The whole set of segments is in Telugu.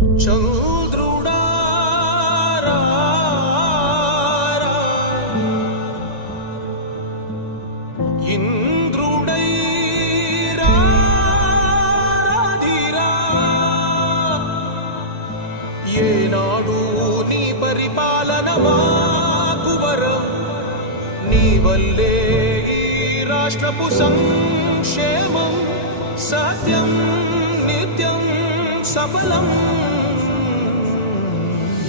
చంద్రుడా ఇంద్రుడై ఏనాడు నీ పరిపాలన మాకు వరం. నీ వల్లే ఈ రాష్ట్రపు సంక్షేమం సత్యం నిత్యం సఫలం.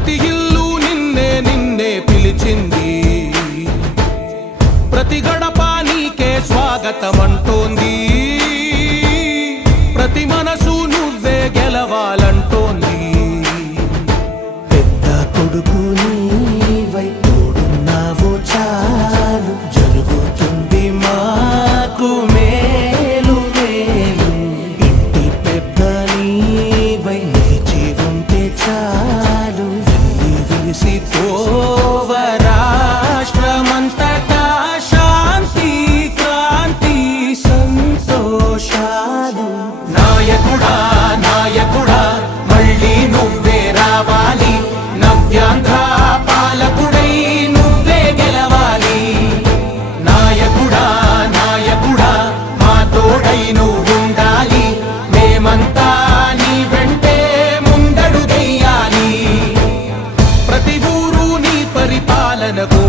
ప్రతి ఇల్లు నిన్నే నిన్నే పిలిచింది. ప్రతి గడప నీకే స్వాగతం అంటోంది ప్రతి మనసు నువ్వే గెలవాలంటోంది. పెద్ద కొడుకు నీవై తోడున్నావు చాలు. జరుగుతుంది మాకు మేలు మేలు. ఇంటి పెద్ద నీవై నిలిచి ఉంటే చాలు. వెళ్ళి రాష్ట్రమంతటా శాంతి క్రాంతి సంతోషాలు. నాయకుడా పరిపాలన